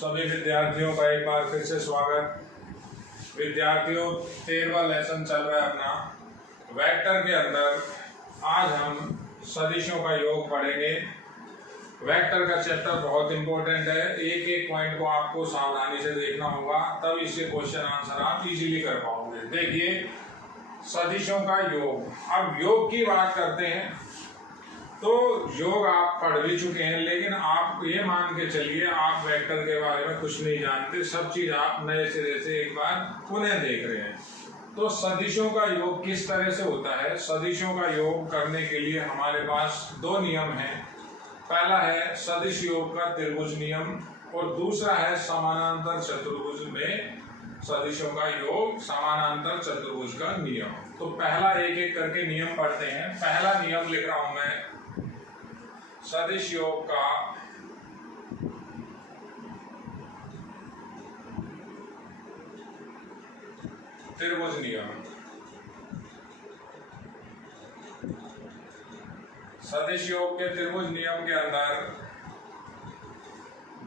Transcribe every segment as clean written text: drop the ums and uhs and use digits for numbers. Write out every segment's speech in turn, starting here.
सभी विद्यार्थियों का एक बार फिर से स्वागत। विद्यार्थियों 13वां लेसन चल रहा है अपना वेक्टर के अंदर। आज हम सदिशों का योग पढ़ेंगे। वेक्टर का चैप्टर बहुत इंपॉर्टेंट है, एक एक पॉइंट को आपको सावधानी से देखना होगा, तब इसके क्वेश्चन आंसर आप इजीली कर पाओगे। देखिए सदिशों का योग। अब योग की बात करते हैं तो योग आप पढ़ भी चुके हैं, लेकिन आप ये मान के चलिए आप वेक्टर के बारे में कुछ नहीं जानते, सब चीज आप नए सिरे से एक बार पुनः देख रहे हैं। तो सदिशों का योग किस तरह से होता है? सदिशों का योग करने के लिए हमारे पास दो नियम हैं। पहला है सदिश योग का त्रिभुज नियम और दूसरा है समानांतर चतुर्भुज में सदिशों का योग, समानांतर चतुर्भुज का नियम। तो पहला एक एक करके नियम पढ़ते हैं। पहला नियम लिख रहा हूं मैं, सदिश योग का त्रिभुज नियम। सदिश योग के त्रिभुज नियम के अंदर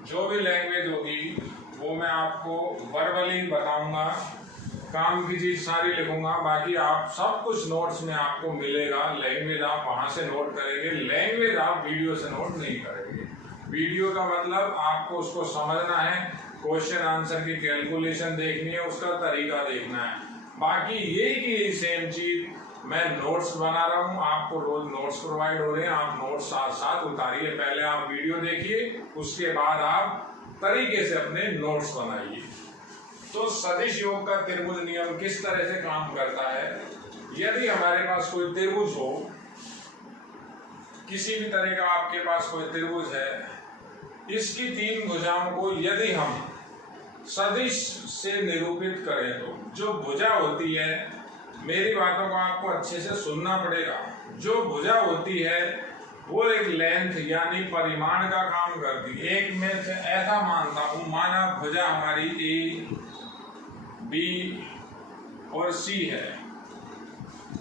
जो भी लैंग्वेज होगी वो मैं आपको वर्बली बताऊंगा, काम की चीज सारी लिखूंगा, बाकी आप सब कुछ नोट्स में आपको मिलेगा। लैंग्वेज आप वहां से नोट करेंगे, लैंग्वेज आप वीडियो से नोट नहीं करेंगे। वीडियो का मतलब आपको उसको समझना है, क्वेश्चन आंसर की कैलकुलेशन देखनी है, उसका तरीका देखना है। बाकी यही की सेम चीज मैं नोट्स बना रहा हूँ, आपको रोज नोट्स प्रोवाइड हो रहे हैं, आप नोट्स साथ साथ उतारिए। पहले आप वीडियो देखिए, उसके बाद आप तरीके से अपने नोट्स बनाइए। तो सदिश योग का त्रिभुज नियम किस तरह से काम करता है? यदि हमारे पास कोई त्रिभुज हो, किसी भी तरह का आपके पास कोई त्रिभुज है, इसकी तीन भुजाओं को यदि हम सदिश से निरूपित करें तो जो भुजा होती है, मेरी बातों को आपको अच्छे से सुनना पड़ेगा, जो भुजा होती है वो एक लेंथ यानी परिमाण का काम करती है। एक में से ऐसा मानता हूं, माना भुजा हमारी ए, बी और सी है।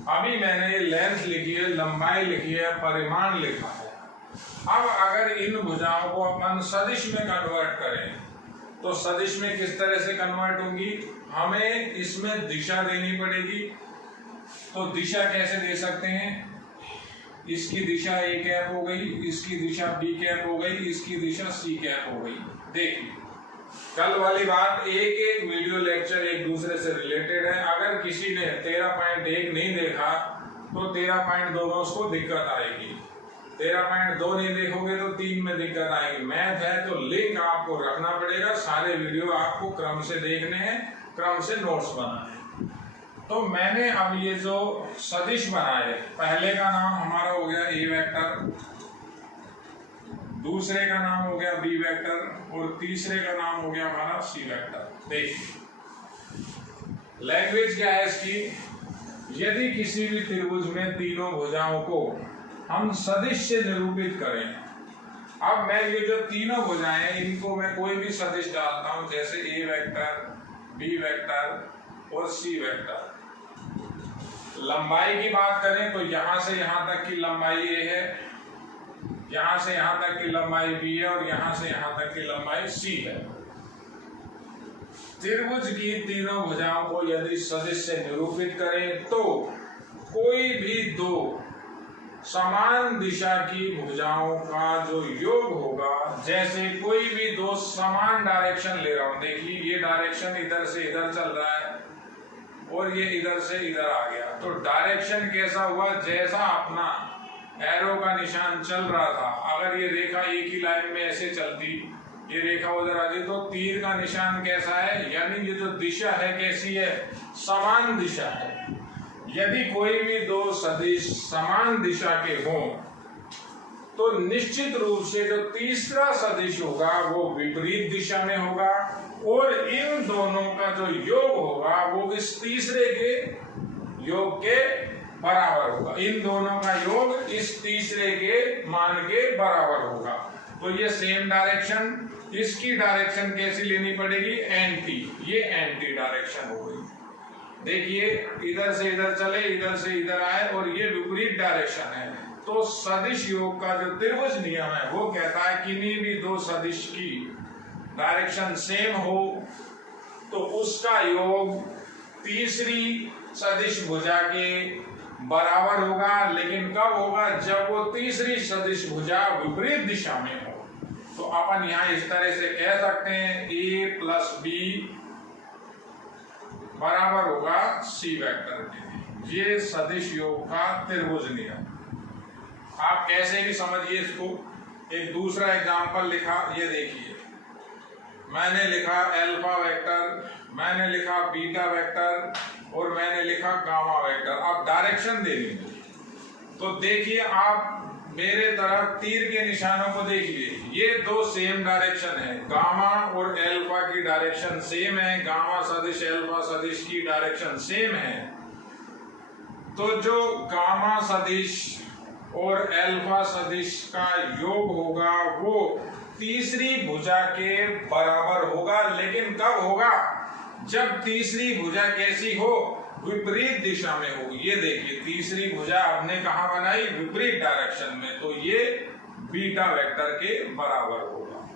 अभी मैंने ये लेंथ लिखी है, लंबाई लिखी है, परिमाण लिखा है। अब अगर इन भुजाओं को अपन सदिश में कन्वर्ट करें तो सदिश में किस तरह से कन्वर्ट होंगी? हमें इसमें दिशा देनी पड़ेगी। तो दिशा कैसे दे सकते हैं? इसकी दिशा ए कैप हो गई, इसकी दिशा बी कैप हो गई, इसकी दिशा सी कैप हो गई। देखिए कल वाली बात, एक एक वीडियो लेक्चर एक दूसरे से रिलेटेड है। अगर किसी ने 13.1 नहीं देखा तो 13.2 में उसको दिक्कत आएगी, 13.2 नहीं देखोगे तो 3 में दिक्कत आएगी। मैथ है तो लिंक आपको रखना पड़ेगा, सारे वीडियो आपको क्रम से देखने हैं, क्रम से नोट्स बनाने हैं। तो मैंने अब ये जो सदिश बनाए, पहले का नाम हमारा हो गया ए वेक्टर, दूसरे का नाम हो गया बी वेक्टर और तीसरे का नाम हो गया हमारा सी वेक्टर। देखिए लैंग्वेज क्या है इसकी? यदि किसी भी त्रिभुज में तीनों भुजाओं को हम सदिश से निरूपित करें, अब मैं ये जो तीनों भुजाएं हैं इनको मैं कोई भी सदिश डालता हूं, जैसे ए वेक्टर, बी वेक्टर और सी वेक्टर। लंबाई की बात करें तो यहां से यहां तक की लंबाई ए है, यहां से यहां तक की लंबाई बी है और यहां से यहां तक की लंबाई सी है। त्रिभुज की तीनों भुजाओं को यदि सदिश से निरूपित करें तो कोई भी दो समान दिशा की भुजाओं का जो योग होगा, जैसे कोई भी दो समान डायरेक्शन ले रहा हूं, देखिए ये डायरेक्शन इधर से इधर चल रहा है और ये इधर से इधर आ गया, तो डायरेक्शन कैसा हुआ? जैसा अपना एरो का निशान चल रहा था, अगर ये रेखा एक ही लाइन में ऐसे चलती, ये रेखा उधर आती, तो तीर का निशान कैसा है? यानी ये जो दिशा है कैसी है? समान दिशा है। यदि कोई भी दो सदिश समान दिशा के हों तो निश्चित रूप से जो तीसरा सदिश होगा वो विपरीत दिशा में होगा और इन दोनों का जो योग होगा वो इस तीसरे के योग के बराबर होगा। इन दोनों का योग इस तीसरे के मान के बराबर होगा। तो ये सेम डायरेक्शन, इसकी डायरेक्शन कैसी लेनी पड़ेगी? एंटी, ये एंटी डायरेक्शन हो गई। देखिए इधर से इधर चले, इधर से इधर आए और ये विपरीत डायरेक्शन है। तो सदिश योग का जो त्रिभुज नियम है वो कहता है किन्हीं भी दो सदिश की डायरेक्शन सेम हो तो उसका योग तीसरी सदिश भुजा के बराबर होगा। लेकिन कब होगा? जब वो तीसरी सदिश भुजा विपरीत दिशा में हो। तो अपन यहां इस तरह से कह सकते हैं ए प्लस बी बराबर होगा सी वेक्टर के। ये सदिश योग का त्रिभुज नियम। आप कैसे भी समझिए इसको। एक दूसरा एग्जांपल लिखा, ये देखिए, मैंने लिखा अल्फा वेक्टर, मैंने लिखा बीटा वेक्टर और मैंने लिखा गामा वेक्टर। अब डायरेक्शन दे दी तो देखिए, आप मेरे तरफ तीर के निशानों को देखिए, ये दो सेम डायरेक्शन है। गामा और अल्फा की डायरेक्शन सेम है, गामा सदिश अल्फा सदिश की डायरेक्शन सेम है। तो जो गामा सदिश और अल्फा सदिश का योग होगा वो तीसरी भुजा के बराबर होगा। लेकिन कब होगा? जब तीसरी भुजा कैसी हो? विपरीत दिशा में हो। ये देखिए, तीसरी भुजा हमने कहा बनाई? विपरीत डायरेक्शन में। तो ये बीटा वेक्टर के बराबर होगा।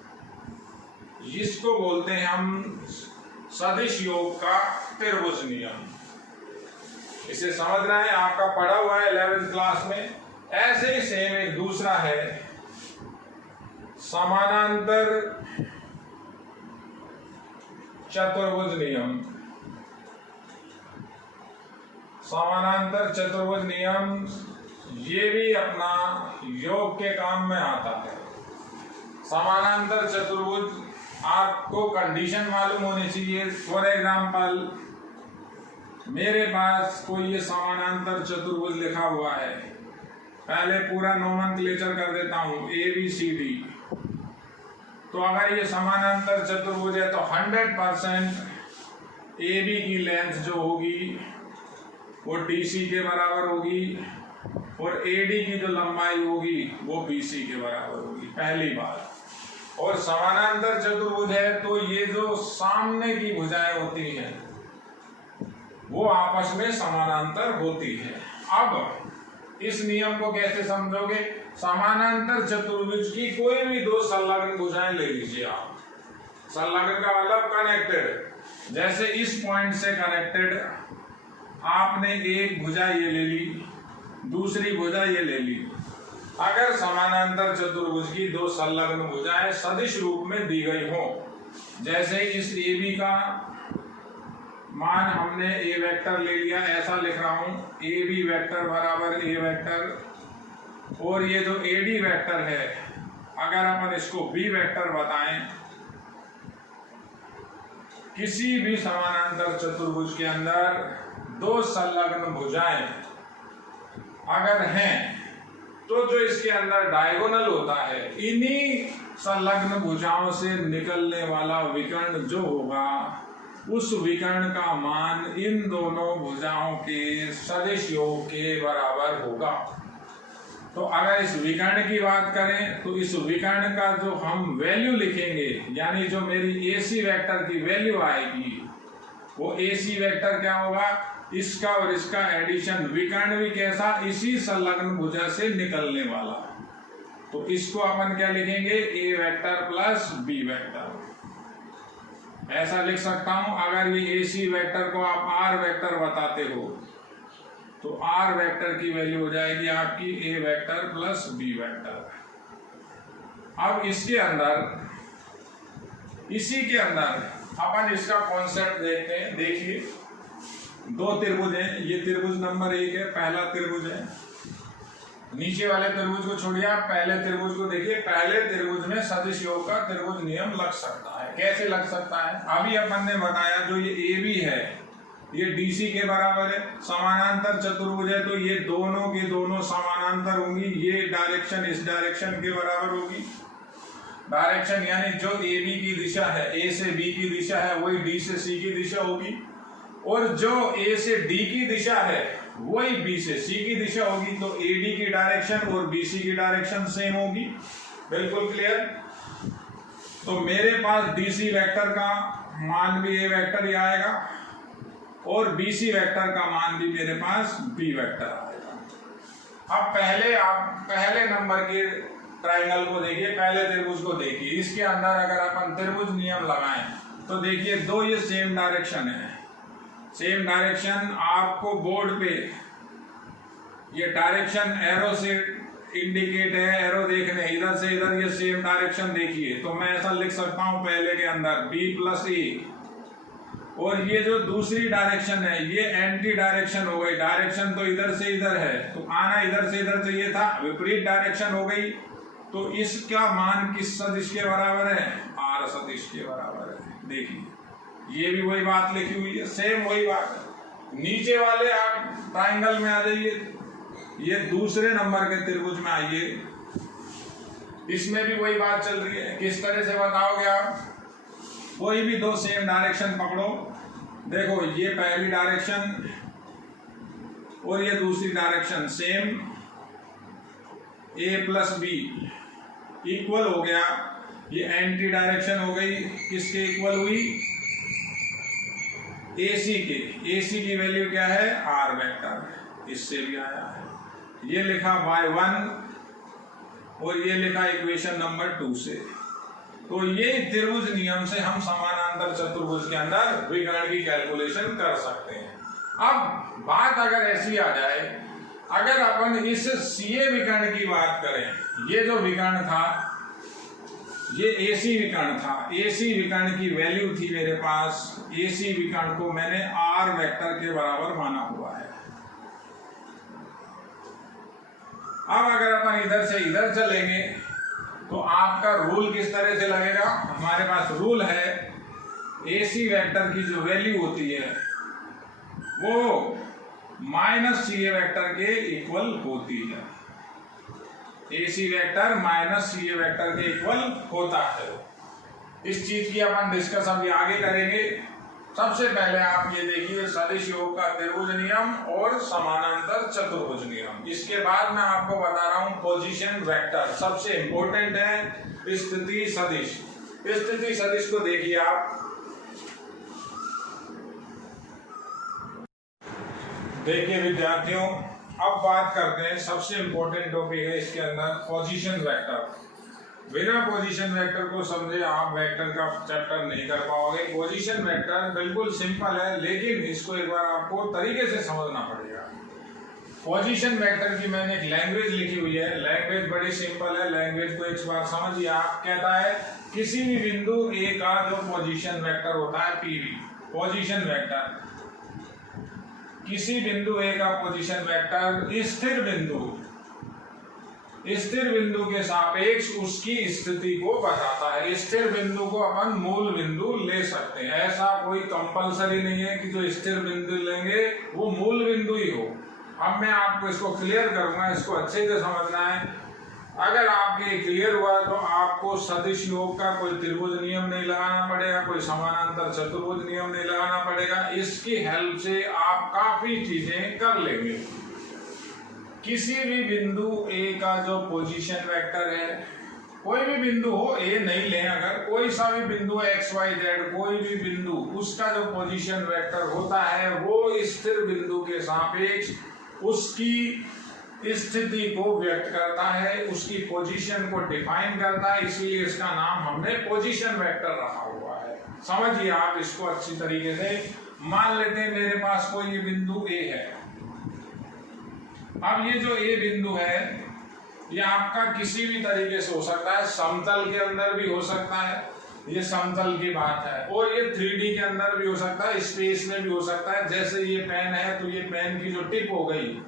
इसको बोलते हैं हम सदिश योग का त्रिभुज नियम। इसे समझना है, आपका पढ़ा हुआ है 11th क्लास में। ऐसे ही सेम एक दूसरा है समानांतर चतुर्भुज नियम। समानांतर चतुर्भुज नियम ये भी अपना योग के काम में आता है। समानांतर चतुर्भुज आपको कंडीशन मालूम होनी चाहिए। फॉर एग्जाम्पल, मेरे पास कोई ये समानांतर चतुर्भुज लिखा हुआ है। पहले पूरा नोमेनक्लेचर कर देता हूं, ए बी सी डी। तो अगर ये समानांतर चतुर्भुज है तो 100% ए बी की लेंथ जो होगी वो डी सी के बराबर होगी और ए डी की जो लंबाई होगी वो बी सी के बराबर होगी, पहली बात। और समानांतर चतुर्भुज है तो ये जो सामने की भुजाएं होती हैं वो आपस में समानांतर होती है। अब इस नियम को कैसे समझोगे? समानांतर चतुर्भुज की कोई भी दो संलग्न भुजाएं ले लीजिए आप। संलग्न का मतलब कनेक्टेड। जैसे इस पॉइंट से कनेक्टेड आपने एक भुजा ये ले ली, दूसरी भुजा ये ले ली। अगर समानांतर चतुर्भुज की दो संलग्न भुजाएं सदिश रूप में दी गई हो, जैसे इस ए बी का मान हमने ए वेक्टर ले लिया, ऐसा लिख रहा हूं, ए बी वेक्टर बराबर ए वेक्टर, और ये जो ए डी वेक्टर है अगर अपन इसको बी वेक्टर बताएं, किसी भी समानांतर चतुर्भुज के अंदर दो संलग्न भुजाएं अगर हैं तो जो इसके अंदर डायगोनल होता है, इन्हीं संलग्न भुजाओं से निकलने वाला विकर्ण जो होगा उस विकर्ण का मान इन दोनों भुजाओं के सदिश योग के बराबर होगा। तो अगर इस विकर्ण की बात करें तो इस विकर्ण का जो हम वैल्यू लिखेंगे, यानी जो मेरी AC वेक्टर की वैल्यू आएगी, वो AC वेक्टर क्या होगा? इसका और इसका एडिशन। विकर्ण भी कैसा? इसी संलग्न भुजा से निकलने वाला। तो इसको अपन क्या लिखेंगे? A vector plus B vector. ऐसा लिख सकता हूं। अगर ये AC वेक्टर को आप R वेक्टर बताते हो तो R वेक्टर की वैल्यू हो जाएगी आपकी A vector plus B vector. अब इसके अंदर, इसी के अंदर अपन इसका कॉन्सेप्ट देखते हैं। देखिए, दो त्रिभुज हैं। ये त्रिभुज नंबर 1 है, पहला त्रिभुज है। नीचे वाले त्रिभुज को छोड़िए, आप पहले त्रिभुज को देखिए। पहले त्रिभुज में सदिश योग का त्रिभुज नियम लग सकता है। कैसे लग सकता है? अभी अपन ने बताया, जो ये ए बी है ये डीसी के बराबर है। समानांतर चतुर्भुज है तो ये दोनों के दोनों समानांतर होंगी। ये डायरेक्शन इस डायरेक्शन के बराबर होगी। डायरेक्शन यानी जो ए बी की दिशा है, ए से बी की दिशा है, वही डी से सी की दिशा होगी। और जो ए से डी की दिशा है वही बी से सी की दिशा होगी। तो ए डी की डायरेक्शन और बी सी की डायरेक्शन सेम होगी। बिल्कुल क्लियर? तो मेरे पास डी सी वेक्टर का मान भी ए वेक्टर ही आएगा और बी सी वेक्टर का मान भी मेरे पास बी वेक्टर आएगा। अब पहले आप पहले नंबर के ट्राइंगल को देखिए, पहले त्रिभुज को देखिए। इसके अंदर अगर अपन त्रिभुज नियम लगाएं तो देखिए दो ये सेम डायरेक्शन है। सेम डायरेक्शन आपको बोर्ड पे ये डायरेक्शन एरो से इंडिकेट है, एरो देखने इधर से इधर, ये सेम डायरेक्शन देखिए। तो मैं ऐसा लिख सकता हूं पहले के अंदर b + a, और ये जो दूसरी डायरेक्शन है ये एंटी डायरेक्शन हो गई। डायरेक्शन तो इधर से इधर है, तो आना इधर से इधर चाहिए था, विपरीत डायरेक्शन हो गई। तो इसका मान किस सदिश के बराबर है? r सदिश के बराबर है। देखिए ये भी वही बात लिखी हुई है, सेम वही बात है। नीचे वाले आप ट्राइंगल में आ जाइए, ये दूसरे नंबर के त्रिभुज में आइए, इसमें भी वही बात चल रही है। किस तरह से बताओगे आप? कोई भी दो सेम डायरेक्शन पकड़ो, देखो ये पहली डायरेक्शन और ये दूसरी direction same, a + b equal हो गया। ये एंटी डायरेक्शन हो गई, किसके इक्वल हुई? AC के। AC की वैल्यू क्या है? r वेक्टर, इससे भी आया है। ये लिखा y1 और ये लिखा इक्वेशन नंबर 2 से। तो ये त्रिभुज नियम से हम समानांतर चतुर्भुज के अंदर विकर्ण की कैलकुलेशन कर सकते हैं। अब बात अगर ऐसी आ जाए, अगर अपन इस CA विकर्ण की बात करें, ये जो विकर्ण था ये AC विकर्ण था। AC विकर्ण की वैल्यू थी मेरे पास, AC विकर्ण को मैंने r वेक्टर के बराबर माना हुआ है। अब अगर अपन इधर से इधर चलेंगे तो आपका रूल किस तरह से लगेगा? हमारे पास रूल है AC वेक्टर की जो वैल्यू होती है वो -CA वेक्टर के इक्वल होती है। AC वेक्टर -CA वेक्टर के इक्वल होता है। इस चीज की अपन डिस्कस अभी आगे करेंगे। सबसे पहले आप ये देखिए सदिश योग का त्रिभुज नियम और समानांतर चतुर्भुज नियम। इसके बाद मैं आपको बता रहा हूं पोजीशन वेक्टर, सबसे इंपॉर्टेंट है स्थिति सदिश। स्थिति सदिश को देखिए आप, देखिए विद्यार्थियों, अब बात करते हैं सबसे इंपॉर्टेंट टॉपिक है इसके अंदर पोजीशन वेक्टर। बिना पोजीशन वेक्टर को समझे आप वेक्टर का चैप्टर नहीं कर पाओगे। पोजीशन वेक्टर बिल्कुल सिंपल है, लेकिन इसको एक बार आपको तरीके से समझना पड़ेगा। पोजीशन वेक्टर की मैंने एक लैंग्वेज लिखी हुई है। लैंग्वेज बड़ी सिंपल है, लैंग्वेज को एक बार समझिए आप। कहता है किसी भी बिंदु A का जो पोजीशन वेक्टर होता है PV, पोजीशन वेक्टर, किसी बिंदु A का पोजीशन वेक्टर स्थिर बिंदु के सापेक्ष उसकी स्थिति को बताता है। स्थिर बिंदु को अपन मूल बिंदु ले सकते हैं, ऐसा कोई कंपलसरी नहीं है कि जो स्थिर बिंदु लेंगे वो मूल बिंदु ही हो। अब मैं आपको इसको क्लियर करूंगा, इसको अच्छे से समझना है। अगर आपके क्लियर हुआ तो आपको सदिश योग का कोई त्रिभुज नियम नहीं लगाना पड़ेगा, कोई समानांतर चतुर्भुज नियम नहीं लगाना पड़ेगा। इसकी हेल्प से आप काफी चीजें कर लेंगे। किसी भी बिंदु A का जो पोजीशन वेक्टर है, कोई भी बिंदु हो, A नहीं लें, अगर कोई सा भी बिंदु XYZ, कोई भी बिंदु, उसका जो पोजीशन वेक्टर होता है वो स्थिर बिंदु के सापेक्ष उसकी स्थिति को व्यक्त करता है, उसकी पोजीशन को डिफाइन करता है, इसलिए इसका नाम हमने पोजीशन वेक्टर रखा हुआ है। समझिए आप इसको अच्छी तरीके से। मान लेते हैं मेरे पास कोई ये बिंदु A है। अब ये जो A बिंदु है ये आपका किसी भी तरीके से हो सकता है, समतल के अंदर भी हो सकता है, ये समतल की बात है, और ये 3D के अंदर भी हो सकता है, स्पेस में भी हो सकता है। जैसे ये पेन है तो ये पेन की जो टिप हो गई,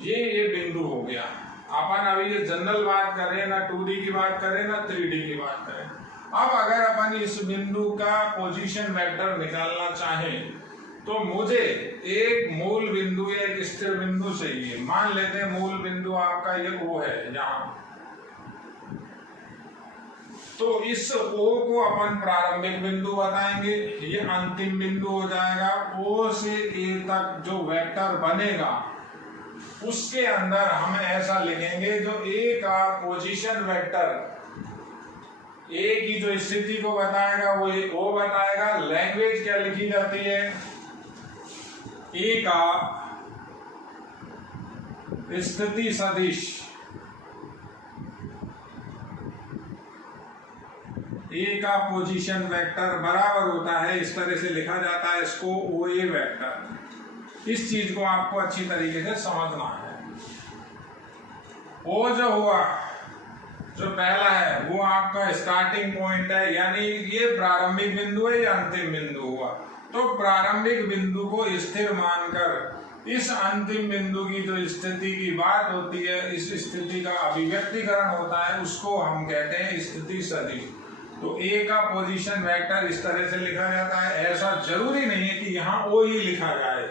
ये बिंदु हो गया। अपन अभी ये जनरल बात करें, ना 2D की बात करें ना 3D की बात करें। अब अगर अपन इस बिंदु का पोजीशन वेक्टर निकालना चाहें तो मुझे एक मूल बिंदु या एक स्थिर बिंदु चाहिए। मान लेते हैं मूल बिंदु आपका ये O है यहाँ, तो इस O को अपन प्रारंभिक बिंदु बताएंगे, ये अंतिम बिंदु हो जाएगा। O से A तक जो वेक्टर बनेगा उसके अंदर हम ऐसा लिखेंगे, जो A का पोजीशन वेक्टर A की जो स्थिति को बताएगा वो ये O बताएगा। लैंग्वेज क्या लिखी जाती है? A का स्थिति सदिश ए का पोजीशन वेक्टर बराबर होता है, इस तरह से लिखा जाता है इसको ओ ए वेक्टर। इस चीज को आपको अच्छी तरीके से समझना है। ओ जो हुआ, जो पहला है वो आपका स्टार्टिंग पॉइंट है, यानी ये प्रारंभिक बिंदु है या अंतिम बिंदु हुआ। तो प्रारंभिक बिंदु को स्थिर मानकर इस अंतिम बिंदु की जो स्थिति की बात होती है, इस स्थिति का अभिव्यक्तिकरण होता है, उसको हम कहते हैं स्थिति सदिश। तो ए का पोजीशन वेक्टर इस तरह से लिखा जाता है। ऐसा जरूरी नहीं है कि यहाँ ओ ही लिखा जाए,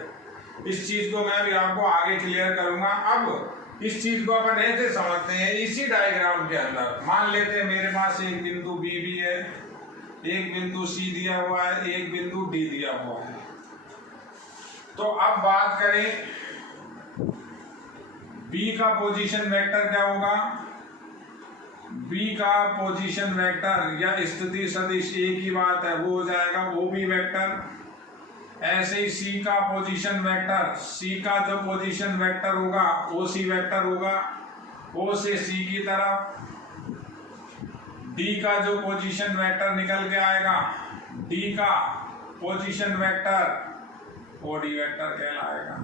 इस चीज को मैं भी आपको आगे क्लियर करूंगा। अब इस चीज को अपन ऐसे समझते हैं, इसी डायग्राम के अंदर मान लेते हैं मेरे पास एक बिंदु बी भी है, एक बिंदु सी दिया हुआ है, एक बिंदु डी दिया हुआ है। तो अब बात करें बी का पोजीशन वेक्टर क्या होगा। बी का पोजीशन वेक्टर या स्थिति सदिश एक ही बात है, वो हो जाएगा ओ बी वेक्टर। ऐसे ही सी का पोजीशन वेक्टर, सी का जो पोजीशन वेक्टर होगा ओ सी वेक्टर होगा, ओ से सी की तरफ। डी का जो पोजीशन वेक्टर निकल के आएगा, डी का पोजीशन वेक्टर ओडी वेक्टर कहलाएगा।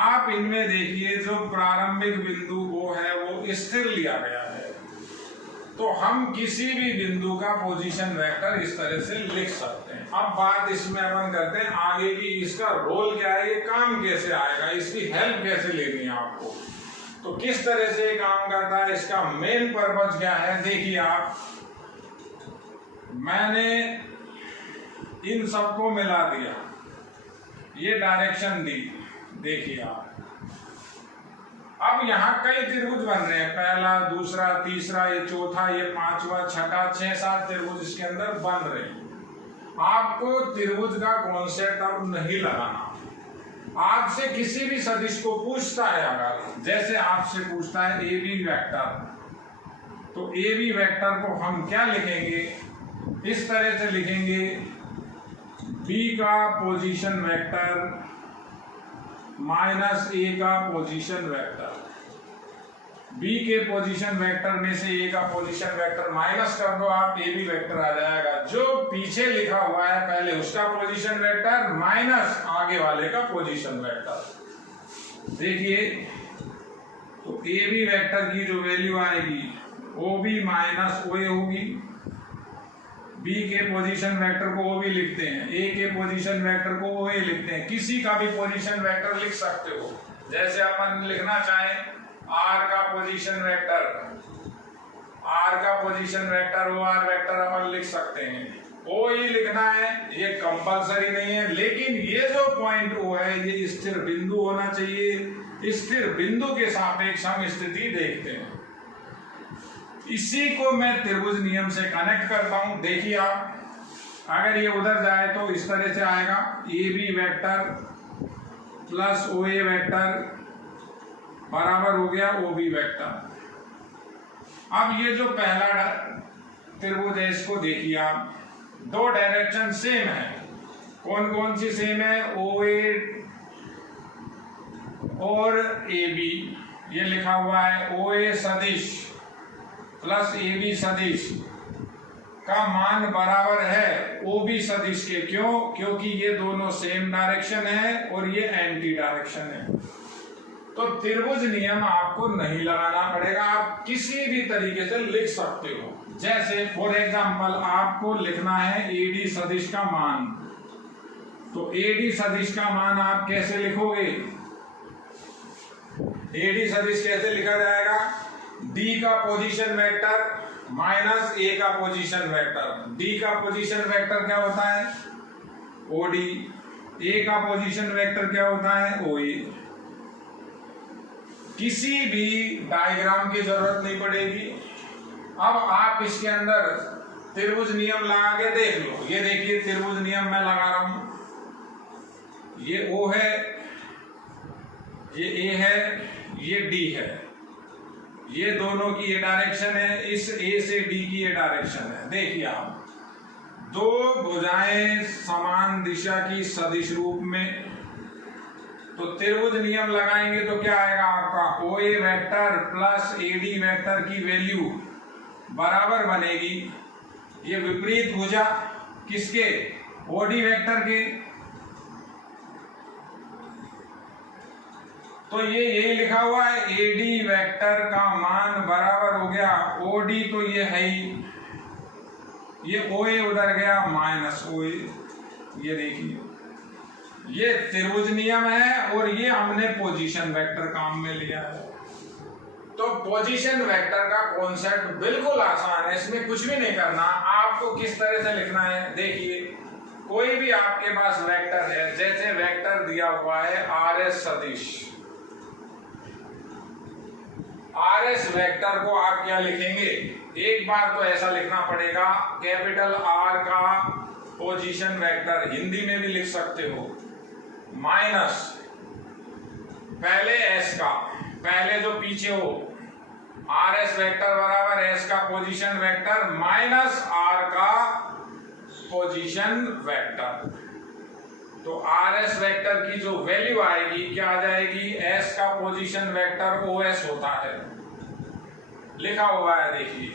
आप इनमें देखिए जो प्रारंभिक बिंदु वो है वो स्थिर लिया गया है, तो हम किसी भी बिंदु का पोजीशन वेक्टर इस तरह से लिख सकते हैं। अब बात इसमें अपन करते हैं आगे की, इसका रोल क्या है, ये काम कैसे आएगा, इसकी हेल्प कैसे लेनी है आपको, तो किस तरह से काम करता है, इसका मेन पर्पज क्या है। देखिए आप, मैंने इन सबको मिला दिया, ये डायरेक्शन दी, देखिए आप। अब यहाँ कई त्रिभुज बन रहे हैं, पहला, दूसरा, तीसरा, ये चौथा, ये पांचवा, छठा, 6-7 त्रिभुज इसके अंदर बन रहे हैं। आपको त्रिभुज का कॉन्सेप्ट अब नहीं लगाना। आपसे किसी भी सदिश को पूछता है, अगर जैसे आपसे पूछता है ए बी वेक्टर, तो ए बी वेक्टर को हम क्या लिखेंगे, इस तरह से लिखेंगे बी का पोजीशन वेक्टर माइनस ए का पोजीशन वेक्टर। बी के पोजीशन वेक्टर में से ए का पोजीशन वेक्टर माइनस कर दो आप, ए बी वेक्टर आ जाएगा। जो पीछे लिखा हुआ है पहले उसका पोजीशन वेक्टर माइनस आगे वाले का पोजीशन वेक्टर। देखिए, तो ए बी वेक्टर की जो वैल्यू आएगी ओ बी माइनस ओ ए होगी। बी के पोजीशन वेक्टर को ओ भी लिखते हैं, ए के पोजीशन वेक्टर को ओ ए लिखते हैं। किसी का भी पोजीशन वेक्टर लिख सकते हो, जैसे अपन लिखना चाहें आर का पोजीशन वेक्टर, आर का position vector O R vector अपन लिख सकते हैं। ओ ही लिखना है, ये कंपलसरी नहीं है, लेकिन ये जो पॉइंट ओ है ये स्थिर बिंदु होना चाहिए। स्थिर बिंदु के सापेक्ष हम स्थिति देखते हैं। इसी को मैं त्रिभुज नियम से कनेक्ट करता हूं। देखिए आप, अगर ये उधर जाए तो इस तरह से आएगा, A B vector plus O A vector बराबर हो गया ओ बी वेक्टर। अब ये जो पहला त्रिभुज है इसको देखिए आप, दो डायरेक्शन सेम है। कौन कौन सी सेम है, ओ ए और ए बी, ये लिखा हुआ है ओ ए सदिश प्लस ए बी सदिश का मान बराबर है ओ बी सदिश के। क्यों? क्योंकि ये दोनों सेम डायरेक्शन है और ये एंटी डायरेक्शन है। तो त्रिभुज नियम आपको नहीं लगाना पड़ेगा, आप किसी भी तरीके से लिख सकते हो। जैसे फॉर एग्जांपल आपको लिखना है ए डी सदिश का मान, तो ए डी सदिश का मान आप कैसे लिखोगे, ए डी सदिश कैसे लिखा जाएगा, डी का पोजीशन वेक्टर माइनस ए का पोजीशन वेक्टर। डी का पोजीशन वेक्टर क्या होता है, ओ डी, ए का पोजीशन वेक्टर क्या होता है, ओ ए। किसी भी डायग्राम की जरूरत नहीं पड़ेगी। अब आप इसके अंदर त्रिभुज नियम लगा के देख लो। ये देखिए त्रिभुज नियम मैं लगा रहा हूं, ये ओ है, ये ए है, ये डी है, ये दोनों की ये डायरेक्शन है, इस ए से डी की ये डायरेक्शन है। देखिए आप, दो भुजाएं समान दिशा की सदिश रूप में, तो त्रिभुज नियम लगाएंगे तो क्या आएगा आपका, O A vector plus A D vector की वैल्यू बराबर बनेगी ये विपरीत भुजा किसके, ओडी वेक्टर के। तो ये यही लिखा हुआ है एडी वेक्टर का मान बराबर हो गया ओडी, तो ये है ही, ये ओए उधर गया माइनस ओए। ये देखिए ये त्रिभुज नियम है और ये हमने पोजीशन वेक्टर काम में लिया है। तो पोजीशन वेक्टर का कॉन्सेप्ट बिल्कुल आसान है, इसमें कुछ भी नहीं करना। आपको किस तरह से लिखना है, देखिए कोई भी आपके पास वेक्टर है, जैसे वेक्टर दिया हुआ है आर एस सदिश, आर एस वेक्टर को आप क्या लिखेंगे, एक बार तो ऐसा लिखना पड़ेगा, कैपिटल आर का पोजीशन वेक्टर हिंदी में भी लिख सकते हो, माइनस पहले एस का, पहले जो पीछे हो, आर एस वेक्टर बराबर एस का पोजीशन वेक्टर माइनस आर का पोजीशन वेक्टर। तो आर एस वेक्टर की जो वैल्यू आएगी क्या आ जाएगी, एस का पोजीशन वेक्टर ओ एस होता है, लिखा हुआ है देखिए,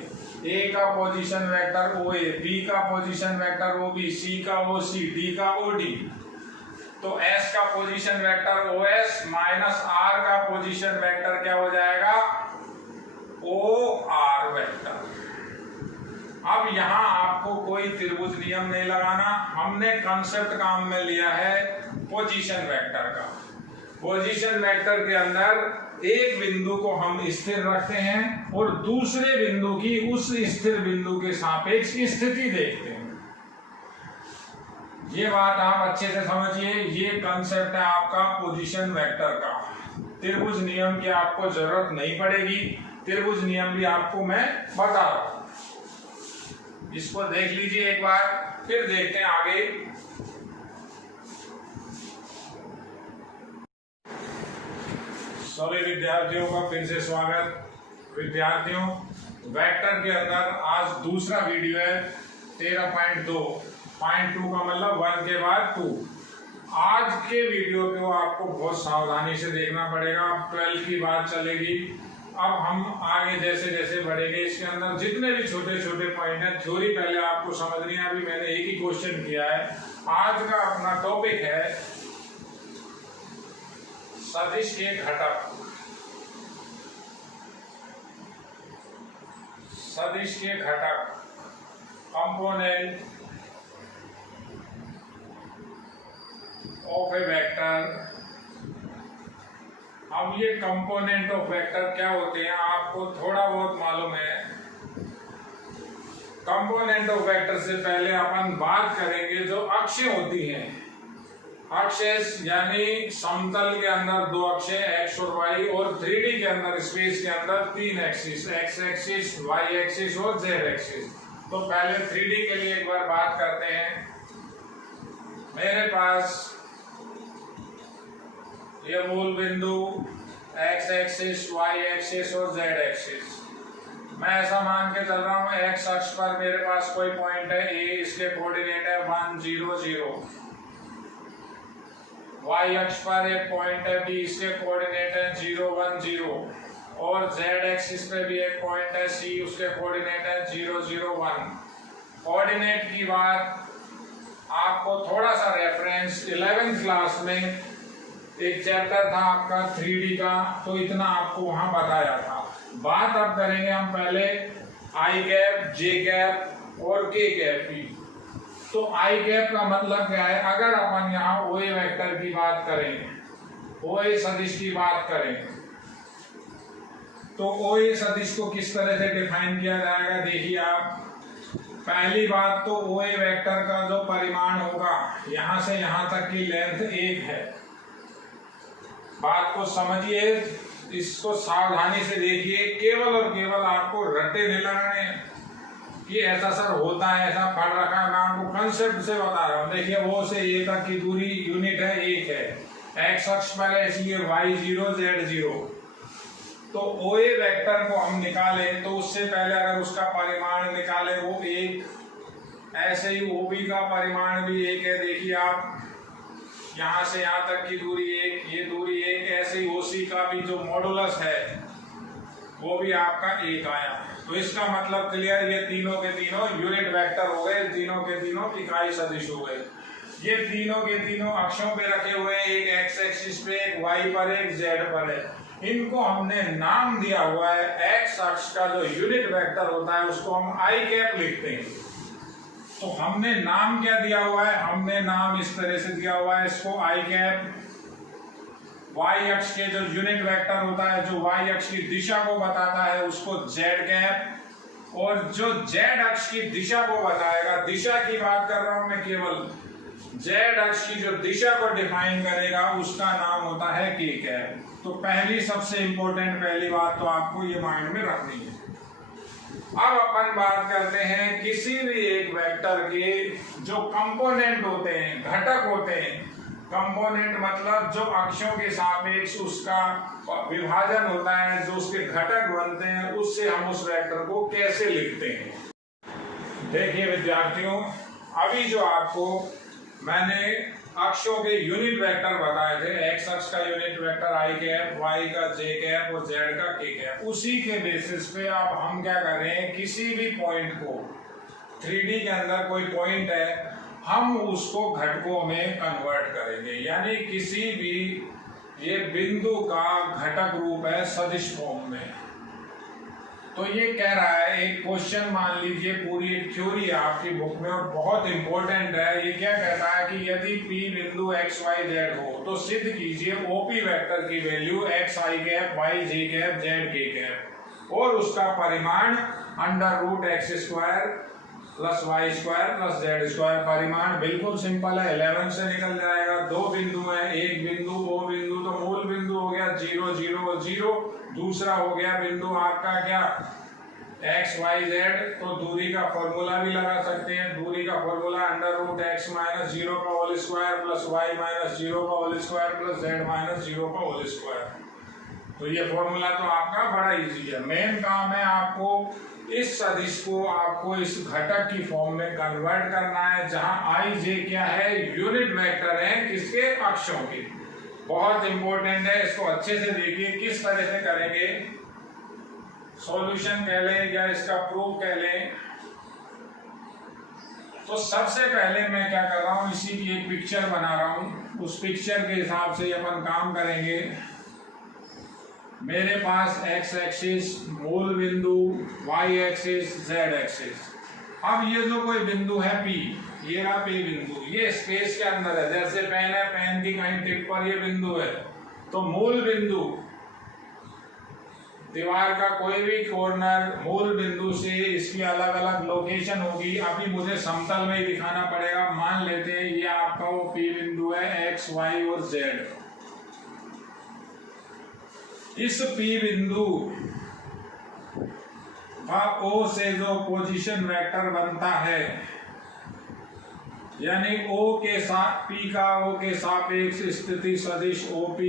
ए का position vector O A, B का position vector O B, C का ओ सी, डी का ओ डी। तो एस का position vector O S minus R का पोजीशन वेक्टर क्या हो जाएगा, ओ आर वेक्टर। अब यहां आपको कोई त्रिभुज नियम नहीं लगाना, हमने कंसेप्ट काम में लिया है पोजीशन वेक्टर का। पोजीशन वेक्टर के अंदर एक बिंदु को हम स्थिर रखते हैं और दूसरे बिंदु की उस स्थिर बिंदु के सापेक्ष स्थिति देखते हैं। ये बात आप अच्छे से समझिए, ये कंसेप्ट है आपका पोजीशन वेक्टर का। त्रिभुज नियम की आपको जरूरत नहीं पड़ेगी, त्रिभुज नियम भी आपको मैं बता रहा हूं, इसको देख लीजिए एक बार, फिर देखते हैं आगे। सभी विद्यार्थियों का फिर से स्वागत। विद्यार्थियों, वेक्टर के अंदर आज दूसरा वीडियो है 13.2, पॉइंट 2 का मतलब 1 के बाद 2। आज के वीडियो को आपको बहुत सावधानी से देखना पड़ेगा, 12 की बात चलेगी। अब हम आगे जैसे जैसे बढ़ेंगे इसके अंदर जितने भी छोटे छोटे पॉइंट हैं, थ्योरी पहले आपको समझनी है, अभी मैंने एक ही क्वेश्चन किया है। आज का अपना टॉपिक है सदिश के घटक। सदिश के घटक, कंपोनेंट ऑफ ए वेक्टर। अब ये कंपोनेंट ऑफ वेक्टर क्या होते हैं आपको थोड़ा बहुत मालूम है। कंपोनेंट ऑफ वेक्टर से पहले अपन बात करेंगे जो अक्षें होती हैं। अक्षेस यानी समतल के अंदर दो अक्षें एक्स और वाई, और 3D के अंदर स्पेस के अंदर 3 axis, x axis, y axis और जेड एक्सिस। तो पहले 3D के लिए एक बार बात करते हैं। मेरे पास ये मूल बिंदु एक्स एक्सिस, वाई एक्सिस और जेड एक्सिस, मैं ऐसा मान के चल रहा हूं एक्स अक्ष पर मेरे पास कोई पॉइंट है ए, इसके कोऑर्डिनेट है 1 0 0। वाई अक्ष पर एक पॉइंट है बी, इसके कोऑर्डिनेट है 0 1 0, और जेड एक्सिस पे भी एक पॉइंट है सी, उसके कोऑर्डिनेट है 0 0 1। कोऑर्डिनेट की बात आपको थोड़ा सा रेफरेंस 11th क्लास में एक चैप्टर था आपका 3D का, तो इतना आपको वहां बताया था। बात अब करेंगे हम पहले आई गैप, जे गैप और के गैप की। तो आई गैप का मतलब क्या है, अगर अपन यहाँ ओए वेक्टर की बात करें, ओए सदिश की बात करें, तो ओए सदिश को किस तरह से डिफाइन किया जाएगा, देखिए आप। पहली बात तो ओए वेक्टर का जो परिमाण होगा, यहां से यहां तक की लेंथ 1 है। बात को समझिए, इसको सावधानी से देखिए, केवल और केवल आपको रट्टे नहीं लगाने कि ऐसा सर होता है, ऐसा पढ़ रखा है, मैं आपको कंसेप्ट से बता रहा हूँ। देखिए वो से ए तक की दूरी यूनिट है 1 है, एक्स अक्ष पर है इसलिए वाई 0 जेड 0। तो ओए वेक्टर को हम निकालें तो उससे पहले अगर उसका परिमाण निकाले वो 1, ऐसे ही ओबी का परिमाण भी 1 है। देखिए आप, यहां से यहां तक की दूरी 1, ये दूरी 1, ऐसे ही ओसी का भी जो मॉडुलस है वो भी आपका 1 आया। तो इसका मतलब क्लियर, ये तीनों के तीनों यूनिट वेक्टर हो गए, तीनों के तीनों इकाई सदिश हो गए। ये तीनों के तीनों अक्षों पे रखे हुए हैं, एक एक्स एक्सिस पे, एक वाई पर, एक जेड पर है। इनको हमने नाम दिया हुआ है, एक्स अक्ष का जो यूनिट वेक्टर होता है उसको हम आई कैप लिखते हैं। तो हमने नाम क्या दिया हुआ है, हमने नाम इस तरह से दिया हुआ है इसको आई कैप। वाई अक्ष के जो यूनिट वेक्टर होता है, जो वाई अक्ष की दिशा को बताता है, उसको जेड कैप। और जो जेड अक्ष की दिशा को बताएगा, दिशा की बात कर रहा हूं मैं केवल, जेड अक्ष की जो दिशा को डिफाइन करेगा उसका नाम होता है के कैप। तो पहली सबसे इंपॉर्टेंट पहली बात तो आपको ये माइंड में रखनी है। अब अपन बात करते हैं किसी भी एक वेक्टर के जो कंपोनेंट होते हैं, घटक होते हैं। कंपोनेंट मतलब जो अक्षों के सापेक्ष उसका विभाजन होता है, जो उसके घटक बनते हैं, उससे हम उस वेक्टर को कैसे लिखते हैं। देखिए विद्यार्थियों, अभी जो आपको मैंने अक्षों के यूनिट वेक्टर बताए थे, एक्स अक्ष का यूनिट वेक्टर आई कैप, वाई का जे कैप और जेड का के कैप, उसी के बेसिस पे अब हम क्या कर रहे हैं, किसी भी पॉइंट को 3D के अंदर कोई पॉइंट है, हम उसको घटकों में कन्वर्ट करेंगे। यानी किसी भी ये बिंदु का घटक रूप है सदिश फॉर्म में। तो ये कह रहा है, एक क्वेश्चन मान लीजिए, पूरी एक थ्योरी है आपकी बुक में और बहुत इंपॉर्टेंट है। ये क्या कहता है कि यदि P बिंदु एक्स वाई जेड हो तो सिद्ध कीजिए OP वेक्टर की value x i cap, y j cap, z k cap और उसका परिमाण under root x square plus y square plus z square. परिमाण बिल्कुल सिंपल है, 11 से निकल जाएगा। दो बिंदु है, एक बिंदु ओ बिंदु, तो मूल बिंदु हो गया 0 0 0, दूसरा हो गया बिंदु आपका क्या एक्स वाई जेड। तो दूरी का फॉर्मूला भी लगा सकते हैं, दूरी का formula under root x minus 0 का whole square plus y minus 0 का whole square plus z minus 0 का होल स्क्वायर। तो ये फॉर्मूला तो आपका बड़ा इजी है। मेन काम है आपको इस सदिश को आपको इस घटक की फॉर्म में कन्वर्ट करना है, जहां आई जे क्या है, यूनिट वेक्टर है किसके, अक्षों के। बहुत इंपॉर्टेंट है, इसको अच्छे से देखिए किस तरह से करेंगे। सॉल्यूशन कह लें या इसका प्रूफ कह लें। तो सबसे पहले मैं क्या कर रहा हूं, इसी की एक पिक्चर बना रहा हूं, उस पिक्चर के हिसाब से अपन काम करेंगे। मेरे पास एक्स एक्सिस मूल बिंदु, वाई एक्सिस जेड एक्सिस। अब ये जो कोई बिंदु है P, ये रहा P बिंदु, ये स्पेस के अंदर है। जैसे पेन है, पेन की कहीं टिप पर ये बिंदु है। तो मूल बिंदु, दीवार का कोई भी कॉर्नर मूल बिंदु से इसकी अलग अलग लोकेशन होगी। अभी मुझे समतल में ही दिखाना पड़ेगा। मान लेते हैं ये आपका वो P बिंदु है, एक्स वाई और जेड। इस P बिंदु का O से जो पोजीशन वेक्टर बनता है, यानी O के साथ P का O के सापेक्ष स्थिति सदिश OP,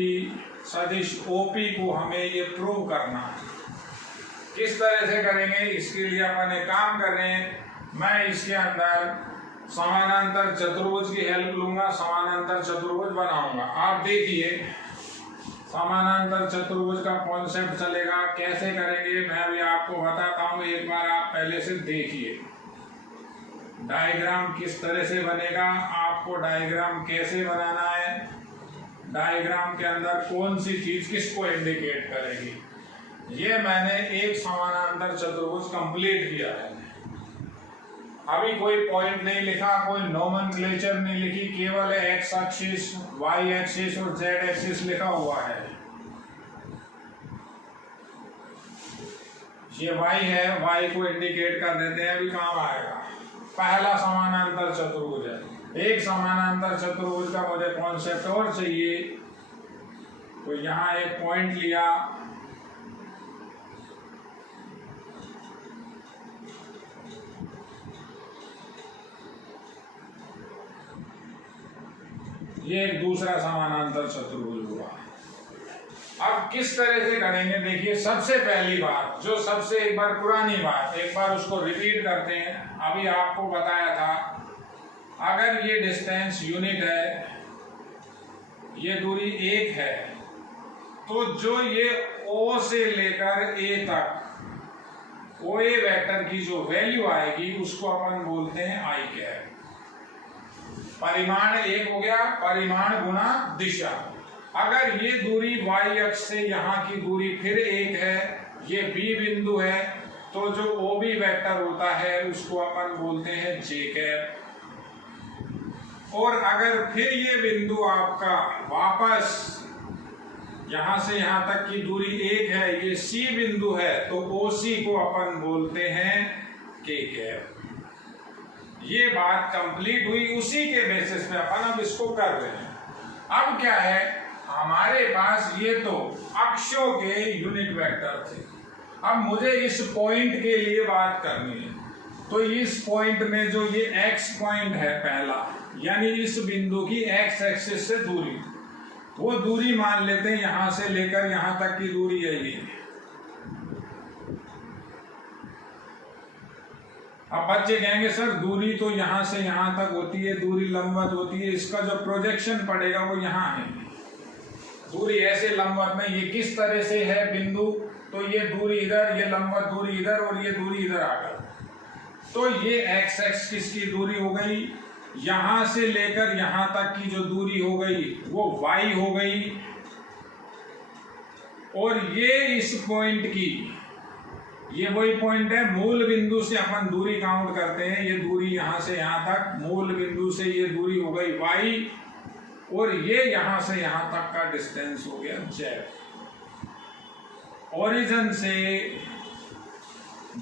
सदिश OP को हमें ये प्रूव करना है। किस तरह से करेंगे, इसके लिए अपन एक काम कर रहे हैं। मैं इसके अंदर समानांतर चतुर्भुज की हेल्प लूंगा, समानांतर चतुर्भुज बनाऊंगा। आप देखिए समानांतर चतुर्भुज का कॉन्सेप्ट चलेगा, कैसे करेंगे मैं भी आपको बताता हूं। एक बार आप पहले से देखिए डायग्राम किस तरह से बनेगा, आपको डायग्राम कैसे बनाना है, डायग्राम के अंदर कौन सी चीज किसको इंडिकेट करेगी। ये मैंने एक समानांतर चतुर्भुज कंप्लीट किया है। अभी कोई पॉइंट नहीं लिखा, कोई नोमेनक्लेचर नहीं लिखी, केवल एक्स एक्सिस, वाई एक्सिस और जेड एक्सिस लिखा हुआ है। ये वाई है, वाई को इंडिकेट कर देते हैं, अभी काम आएगा। पहला समानांतर चतुर्भुज है। एक समानांतर चतुर्भुज का मुझे कॉन्सेप्ट और चाहिए। तो यहाँ एक पॉइंट लिया, ये एक दूसरा समानांतर चतुर्भुज हुआ। अब किस तरह से करेंगे, देखिए सबसे पहली बात, जो सबसे एक बार पुरानी बात, एक बार उसको रिपीट करते हैं। अभी आपको बताया था, अगर ये डिस्टेंस यूनिट है, ये दूरी 1 है, तो जो ये O से लेकर A तक OA वेक्टर की जो वैल्यू आएगी उसको अपन बोलते हैं आई कैप। परिमाण एक हो गया, परिमाण गुना दिशा। अगर ये दूरी y अक्ष से यहाँ की दूरी फिर एक है, ये B बिंदु है, तो जो OB वेक्टर होता है उसको अपन बोलते हैं J कैप। और अगर फिर ये बिंदु आपका वापस यहां से यहां तक की दूरी एक है, ये C बिंदु है, तो OC को अपन बोलते हैं K कैप। ये बात कंप्लीट हुई, उसी के बेसिस पे अपन अब इसको कर रहे हैं। अब क्या है, हमारे पास ये तो अक्षों के यूनिट वेक्टर थे, अब मुझे इस पॉइंट के लिए बात करनी है। तो इस पॉइंट में जो ये x पॉइंट है पहला, यानी इस बिंदु की x एक्सिस से दूरी, वो दूरी मान लेते हैं यहां से लेकर यहां तक की दूरी है ये। अब बच्चे कहेंगे सर दूरी तो यहां से यहां तक होती है, दूरी लंबवत होती है, इसका जो प्रोजेक्शन पड़ेगा वो यहां है। दूरी ऐसे लंबवत में ये किस तरह से है बिंदु, तो ये दूरी इधर, ये लंबवत दूरी इधर और ये दूरी इधर आ गई। तो ये x एक्स किसकी दूरी हो गई, यहां से लेकर यहां तक की जो दूरी हो गई वो y हो गई। और ये इस पॉइंट की, ये वही पॉइंट है, मूल बिंदु से अपन दूरी काउंट करते हैं, ये दूरी यहां से यहां तक, मूल बिंदु से ये दूरी हो गई y, और ये यहां से यहां तक का डिस्टेंस हो गया z। ओरिजिन से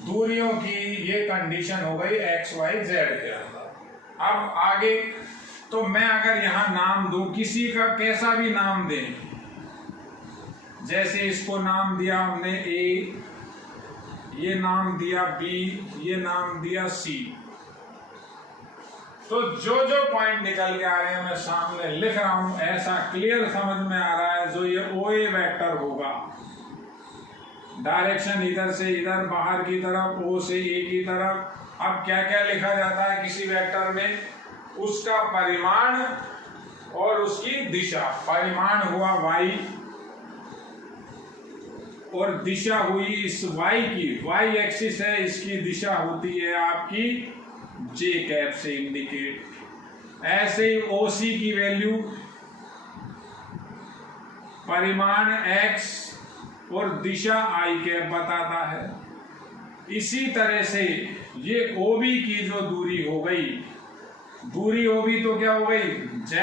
दूरियों की ये कंडीशन हो गई x y z के अंदर। अब आगे तो मैं अगर यहां नाम दूं, किसी का कैसा भी नाम दें, जैसे इसको नाम दिया हमने A, ये नाम दिया B, ये नाम दिया C, तो जो जो पॉइंट निकल के आ रहे हैं मैं सामने लिख रहा हूं, ऐसा क्लियर समझ में आ रहा है। जो ये OA वेक्टर होगा, डायरेक्शन इधर से इधर, बाहर की तरफ, O से A की तरफ। अब क्या क्या लिखा जाता है किसी वेक्टर में, उसका परिमाण और उसकी दिशा। परिमाण हुआ y और दिशा हुई इस y की, y एक्सिस है, इसकी दिशा होती है आपकी j कैप से इंडिकेट। ऐसे ही OC की वैल्यू, परिमाण x और दिशा i कैप बताता है। इसी तरह से ये OB की जो दूरी हो गई, दूरी OB तो क्या हो गई z।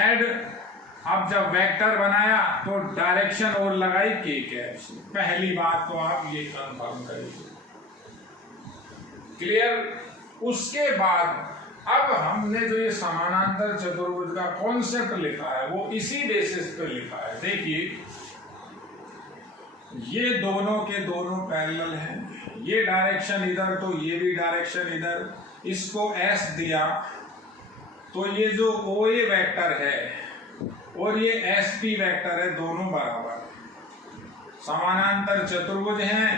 अब जब वेक्टर बनाया तो डायरेक्शन और लगाई k कैप से। पहली बात तो आप ये कंफर्म करिए, क्लियर। उसके बाद अब हमने जो ये समानांतर चतुर्भुज का कॉन्सेप्ट लिखा है वो इसी बेसिस पे लिखा है। देखिए ये दोनों के दोनों पैरेलल हैं, ये डायरेक्शन इधर तो ये भी डायरेक्शन इधर, इसको S दिया तो ये जो OA वेक्टर है और ये SP वेक्टर है, दोनों बराबर। समानांतर चतुर्भुज हैं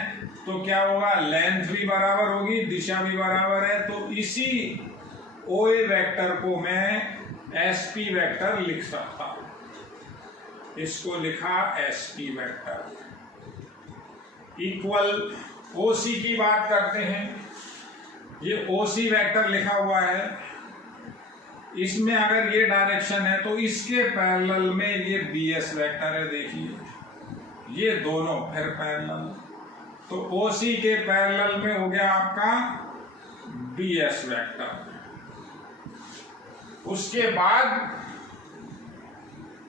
तो क्या होगा, लेंथ भी बराबर होगी, दिशा भी बराबर है। तो इसी OA वेक्टर को मैं SP वेक्टर लिख सकता हूं, इसको लिखा SP वेक्टर इक्वल OC की बात करते हैं। ये OC वेक्टर लिखा हुआ है, इसमें अगर ये डायरेक्शन है तो इसके पैरेलल में ये BS वेक्टर है। देखिए ये दोनों फिर पैरेलल, तो OC के पैरेलल में हो गया आपका BS वेक्टर। उसके बाद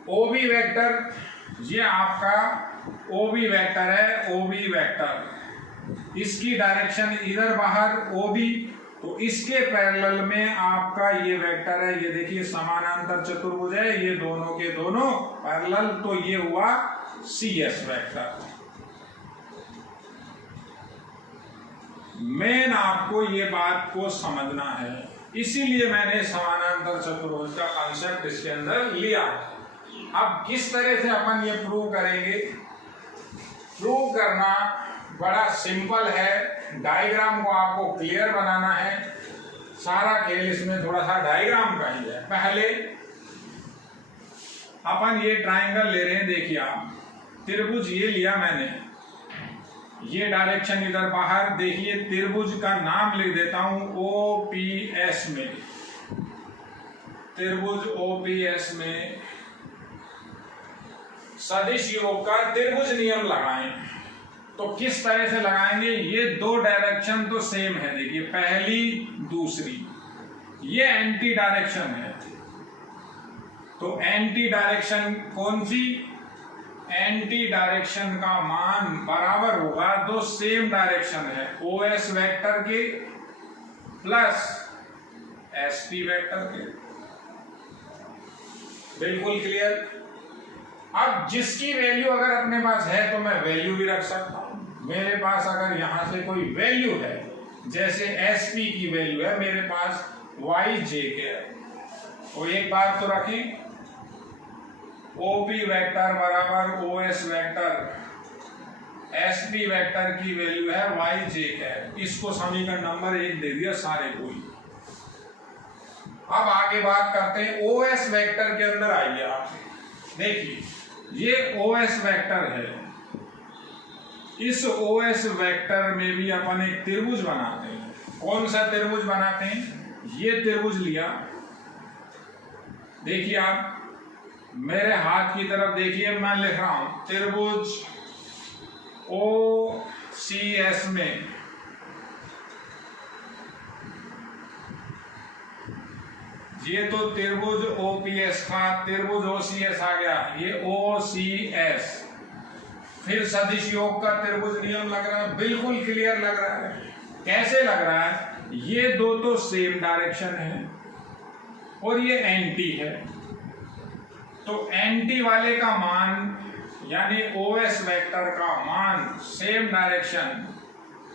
OB वेक्टर, ये आपका OB वेक्टर है, OB वेक्टर, इसकी डायरेक्शन इधर बाहर OB, तो इसके पैरेलल में आपका ये वेक्टर है। ये देखिए समानांतर चतुर्भुज है, ये दोनों के दोनों पैरेलल, तो ये हुआ CS वेक्टर। मेन आपको ये बात को समझना है, इसीलिए मैंने समानांतर चतुर्भुज का कॉन्सेप्ट इसके अंदर लिया। अब किस तरह से अपन ये प्रूव करेंगे, प्रूव करना बड़ा सिंपल है। डायग्राम को आपको क्लियर बनाना है, सारा खेल इसमें थोड़ा सा डायग्राम का ही है। पहले अपन ये ट्रायंगल ले रहे हैं, देखिए आप त्रिभुज ये लिया मैंने, ये डायरेक्शन इधर बाहर। देखिए त्रिभुज का नाम लिख देता हूं OPS में, त्रिभुज OPS में सदिश योग का त्रिभुज नियम लगाएं। तो किस तरह से लगाएंगे? ये दो डायरेक्शन तो सेम है, देखिए पहली दूसरी, ये एंटी डायरेक्शन है। तो एंटी डायरेक्शन कौन सी? एंटी डायरेक्शन का मान बराबर होगा, दो सेम डायरेक्शन है, OS वेक्टर के प्लस SP वेक्टर के। बिल्कुल क्लियर। अब जिसकी वैल्यू अगर अपने पास है तो मैं वैल्यू भी रख सकता हूं। मेरे पास अगर यहां से कोई वैल्यू है, जैसे SP की वैल्यू है मेरे पास YJ के, तो एक बार तो रखें OP वेक्टर बराबर OS वेक्टर, SP वेक्टर की वैल्यू है YJ कैप। इसको समीकरण नंबर 1 दे दिया सारे को ही। अब आगे बात करते हैं OS वेक्टर के अंदर। आइए आप देखिए ये OS वेक्टर है, इस OS वेक्टर में भी अपन एक त्रिभुज बनाते हैं। कौन सा त्रिभुज बनाते हैं? ये त्रिभुज लिया, देखिए आप मेरे हाथ की तरफ देखिए, मैं लिख रहा हूं त्रिभुज OCS में ये तो त्रिभुज OPS था, त्रिभुज OCS आ गया, ये OCS। फिर सदिश योग का त्रिभुज नियम लग रहा है, बिल्कुल क्लियर लग रहा है। कैसे लग रहा है? ये दो तो सेम डायरेक्शन है और ये एंटी है, तो एंटी वाले का मान यानी OS वेक्टर का मान सेम डायरेक्शन।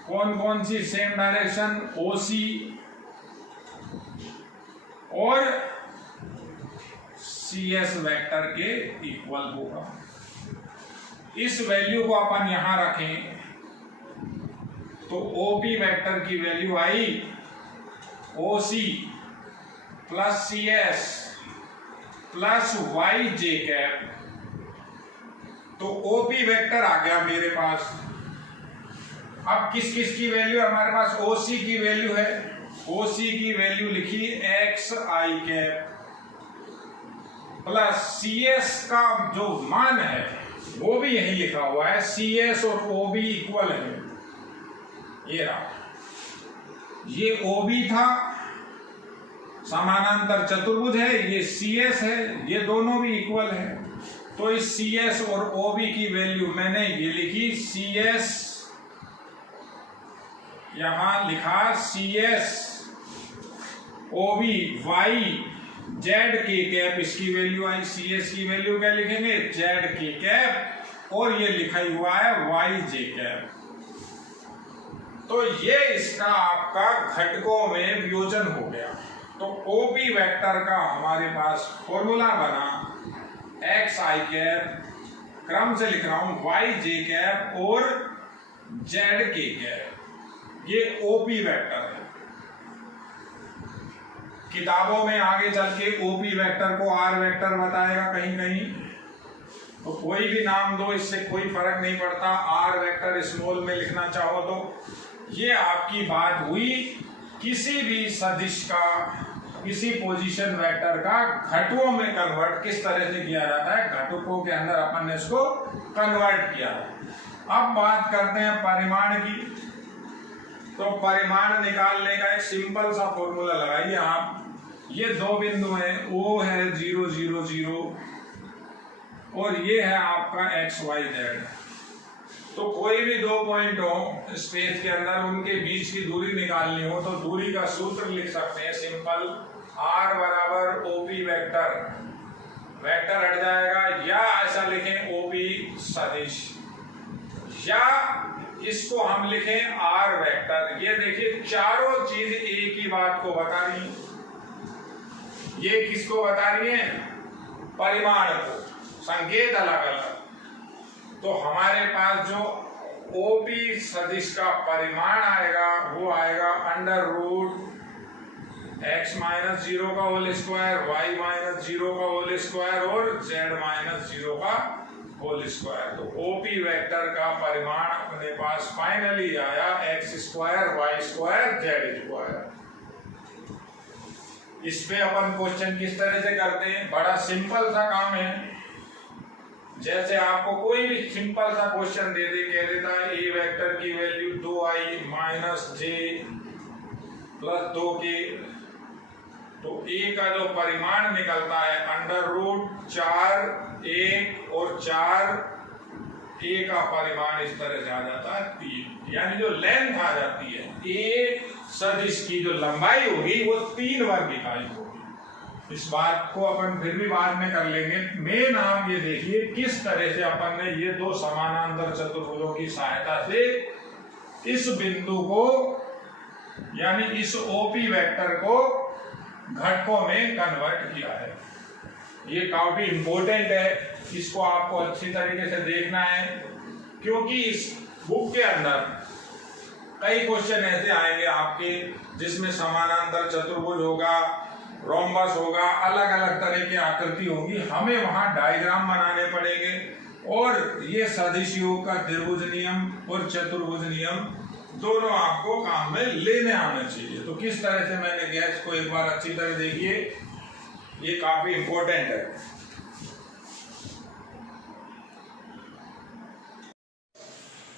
कौन कौन सी सेम डायरेक्शन? OC और CS वेक्टर के इक्वल होगा। इस वैल्यू को अपन यहां रखें तो OP वेक्टर की वैल्यू आई OC plus CS plus YJ cap, तो OP वेक्टर आ गया मेरे पास। अब किस किस की वैल्यू हमारे पास? OC की वैल्यू है, OC की वैल्यू लिखी XI कैप प्लस CS का जो मान है वो भी यही लिखा हुआ है, CS और OB इक्वल है। ये रहा, ये OB था, समानांतर चतुर्भुज है, ये CS है, ये दोनों भी इक्वल है। तो इस CS और OB की वैल्यू मैंने ये लिखी, CS यहां लिखा CS OB YZ के कैप, इसकी वैल्यू आई। CS की वैल्यू क्या लिखेंगे? Z के कैप, और ये लिखा हुआ है YJ कैप। तो ये इसका आपका घटकों में वियोजन हो गया। तो OP वेक्टर का हमारे पास फॉर्मूला बना XI कैप, क्रम से लिख रहा हूं YJ कैप और ZK कैप। ये OP वेक्टर है। किताबों में आगे चल के OP वेक्टर को R वेक्टर बताएगा कहीं कहीं, तो कोई भी नाम दो, इससे कोई फर्क नहीं पड़ता। R वेक्टर स्मॉल में लिखना चाहो तो। ये आपकी बात हुई किसी भी सदिश का, किसी पोजीशन वेक्टर का घटकों में कन्वर्ट किस तरह से किया जाता है। घटकों के अंदर अपन ने इसको कन्वर्ट किया। अब बात करते हैं परिमाण की। तो परिमाण निकालने का एक सिंपल सा फॉर्मूला लगाइए आप। ये दो बिंदु हैं, O है 0 0 0 और ये है आपका XYZ। तो कोई भी दो पॉइंट हो स्पेस के अंदर, उनके बीच की दूरी निकालनी हो तो दूरी का सूत्र लिख सकते हैं सिंपल, R बराबर OP वेक्टर, वेक्टर हट जाएगा, या ऐसा लिखें OP सदिश, या इसको हम लिखें R वेक्टर। ये देखिए चारों चीज एक ही बात को बता रही है। ये किसको बता रही है? परिमाण को, संकेत अलग अलग। तो हमारे पास जो OP सदिश का परिमाण आएगा वो आएगा अंडर रूट x माइनस 0 का होल स्क्वायर, y माइनस 0 का होल स्क्वायर और z माइनस 0 का होल स्क्वायर। तो ओपी वेक्टर का परिमाण अपने पास फाइनली आया x square y square z square. इस पे अपन क्वेश्चन किस तरह से करते हैं, बड़ा सिंपल सा काम है। जैसे आपको कोई भी सिंपल सा क्वेश्चन दे दे, कह देता है ए वेक्टर की वैल्यू 2i माइनस जे प्लस 2k, तो ए का जो परिमाण निकलता है अंडर रूट 4 1 और 4, ए का परिमाण इस तरह से आ जाता है 3, यानी जो लेंथ आ जाती है ए सदिश की जो लंबाई होगी वो 3 वर्ग इकाई होगी। इस बात को अपन फिर भी बाद में कर लेंगे। मेन आप ये देखिए किस तरह से अपन ने ये दो समानांतर चतुर्भुजों की सहायता से इस बिंदु को यानी इस ओपी वेक्टर को घटकों में कन्वर्ट किया है। ये काफी इंपॉर्टेंट है, इसको आपको अच्छी तरीके से देखना है, क्योंकि इस बुक के अंदर कई क्वेश्चन ऐसे आएंगे आपके जिसमें समानांतर चतुर्भुज होगा, रोम्बस होगा, अलग अलग तरह की आकृति होगी, हमें वहां डायग्राम बनाने पड़ेंगे और ये सदिश योग का त्रिभुज नियम और चतुर्भुज नियम दोनों आपको काम में लेने आना चाहिए। तो किस तरह से मैंने किया इसको एक बार अच्छी तरह देखिए, ये काफी इंपॉर्टेंट है।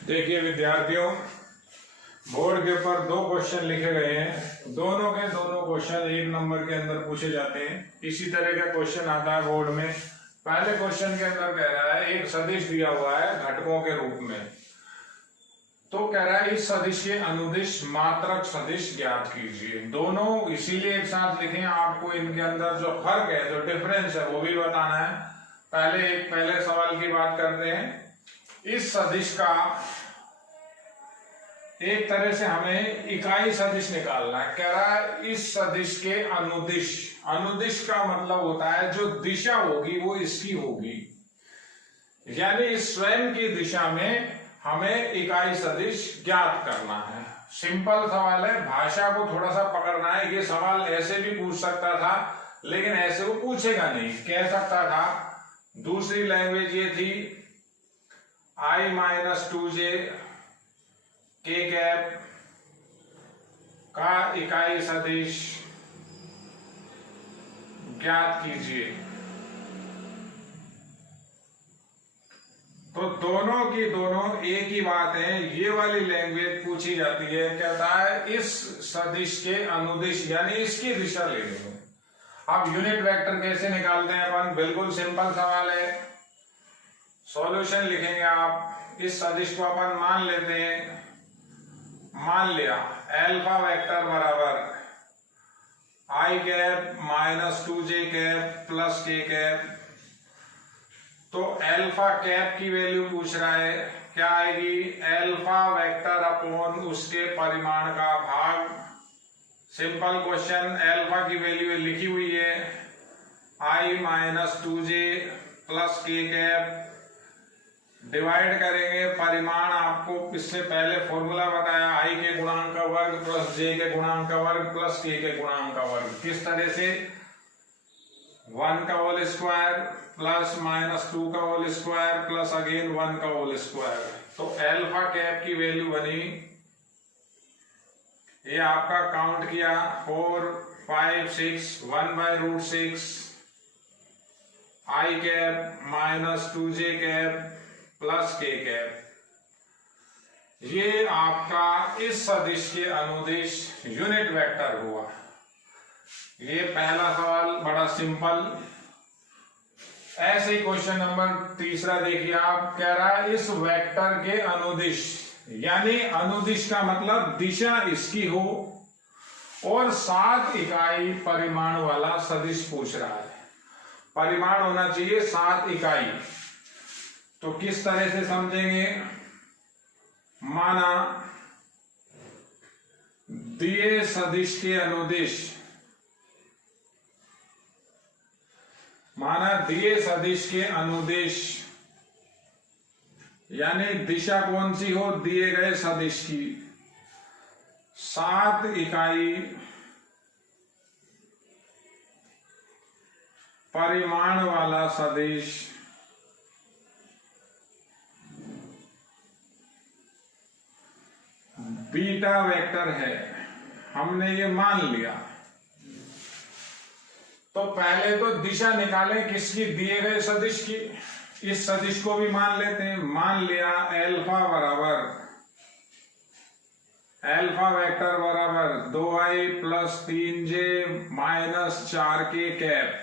देखिए विद्यार्थियों, बोर्ड के ऊपर दो क्वेश्चन लिखे गए हैं, दोनों के दोनों क्वेश्चन 1 नंबर के अंदर पूछे जाते हैं। इसी तरह का क्वेश्चन आता है बोर्ड में। पहले क्वेश्चन के अंदर कह रहा है एक सदिश दिया हुआ है घटकों के रूप में, तो कह रहा है इस सदिश के अनुदिश मात्रक सदिश ज्ञात कीजिए। दोनों इसीलिए एक साथ लिखे, आपको इनके अंदर जो फर्क है, जो डिफरेंस है वो भी बताना है। पहले सवाल की बात करते हैं। इस सदिश का एक तरह से हमें इकाई सदिश निकालना है। कह रहा है इस सदिश के अनुदिश, अनुदिश का मतलब होता है जो दिशा होगी वो इसकी होगी, यानी इस स्वयं की दिशा में हमें इकाई सदिश ज्ञात करना है। सिंपल सवाल है, भाषा को थोड़ा सा पकड़ना है। ये सवाल ऐसे भी पूछ सकता था, लेकिन ऐसे वो पूछेगा नहीं। कह सकता था, दूसरी लैंग्वेज ये थी i minus 2j k cap का इकाई सदिश ज्ञात कीजिए। तो दोनों की दोनों एक ही बात है। ये वाली लैंग्वेज पूछी जाती है, कहता है इस सदिश के अनुदिश यानी इसकी दिशा ले लेंगे। अब यूनिट वेक्टर कैसे निकालते हैं अपन, बिल्कुल सिंपल सवाल है। सॉल्यूशन लिखेंगे आप। इस सदिश को अपन मान लेते हैं, मान लिया एल्फा वेक्टर बराबर i cap minus 2j cap plus k cap. तो एल्फा कैप की वैल्यू पूछ रहा है, क्या आएगी, एल्फा वेक्टर अपॉन उसके परिमाण का भाग। सिंपल क्वेश्चन, एल्फा की वैल्यू लिखी हुई है i minus 2j plus k cap, divide करेंगे परिमाण। आपको इससे पहले फॉर्मूला बताया, i के गुणांक का वर्ग प्लस j के गुणांक का वर्ग प्लस k के गुणांक का वर्ग। किस तरह से, 1 का होल स्क्वायर प्लस माइनस 2 का होल स्क्वायर प्लस अगेन 1 का होल स्क्वायर। तो एल्फा कैप की वैल्यू बनी, ये आपका काउंट किया 4 5 6 1/√6 i cap minus 2j cap plus k cap. ये आपका इस सदिश के अनुदिश यूनिट वेक्टर हुआ। ये पहला सवाल बड़ा सिंपल। ऐसे ही क्वेश्चन नंबर 3 देखिए आप, कह रहा है इस वेक्टर के अनुदिश, यानी अनुदिश का मतलब दिशा इसकी हो और 7 इकाई परिमाण वाला सदिश पूछ रहा है। परिमाण होना चाहिए 7 इकाई। तो किस तरह से समझेंगे, माना दिए सदिश के अनुदिश, माना दिए सदिश के अनुदिश यानी दिशा कौन सी हो, दिए गए सदिश की 7 इकाई परिमाण वाला सदिश बीटा वेक्टर है, हमने ये मान लिया। तो पहले तो दिशा निकालें किसकी, दिए गए सदिश की। इस सदिश को भी मान लेते हैं। मान लिया अल्फा बराबर, अल्फा वेक्टर बराबर 2i plus 3j minus 4k cap.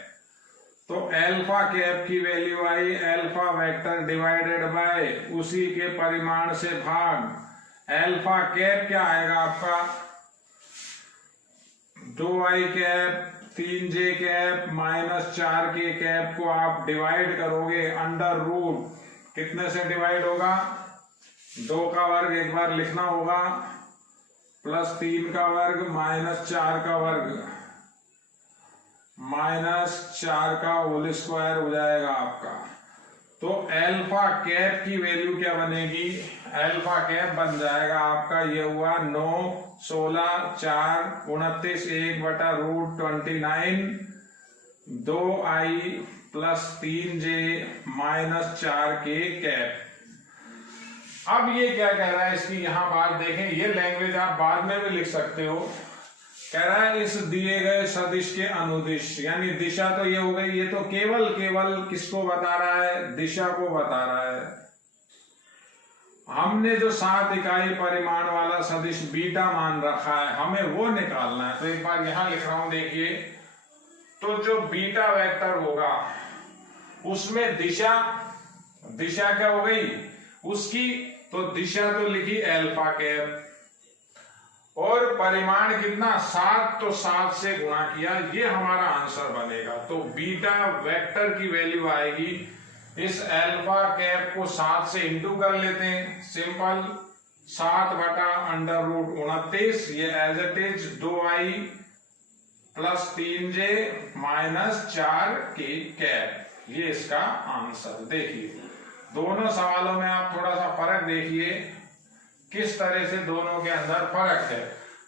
तो अल्फा कैप की value I alpha vector divided by उसी के परिमाण से भाग। अल्फा कैप क्या आएगा आपका, 2i cap 3j cap minus 4k cap को आप डिवाइड करोगे अंडर रूट, कितने से डिवाइड होगा, 2 का वर्ग एक बार लिखना होगा, प्लस 3 का वर्ग माइनस 4 का वर्ग माइनस 4 का होल स्क्वायर हो जाएगा आपका। तो अल्फा कैप की वैल्यू क्या बनेगी, अल्फा कैप बन जाएगा आपका, ये हुआ 9 16 4 29 1/√29 2i plus 3j minus 4k cap. अब ये क्या कह रहा है, इसकी यहां बात देखें, ये लैंग्वेज आप बाद में भी लिख सकते हो। कह रहा है इस दिए गए सदिश के अनुदिश, यानी दिशा तो ये हो गई, ये तो केवल किसको बता रहा है, दिशा को बता रहा है। हमने जो 7 इकाई परिमाण वाला सदिश बीटा मान रखा है, हमें वो निकालना है। तो एक बार यहां लिख रहा हूं, देखिए। तो जो बीटा वेक्टर होगा उसमें दिशा क्या हो गई उसकी, तो दिशा तो लिखी अल्फा कैप, और परिमाण कितना 7, तो 7 से गुणा किया, ये हमारा आंसर बनेगा। तो बीटा वेक्टर की वैल्यू आएगी, इस अल्फा कैप को 7 से इंटू कर लेते हैं, सिंपल 7/√29, ये as it is 2i plus 3j minus 4k cap, ये इसका आंसर। देखिए दोनों सवालों में आप थोड़ा सा फर्क देखिए, किस तरह से दोनों के अंदर फर्क है।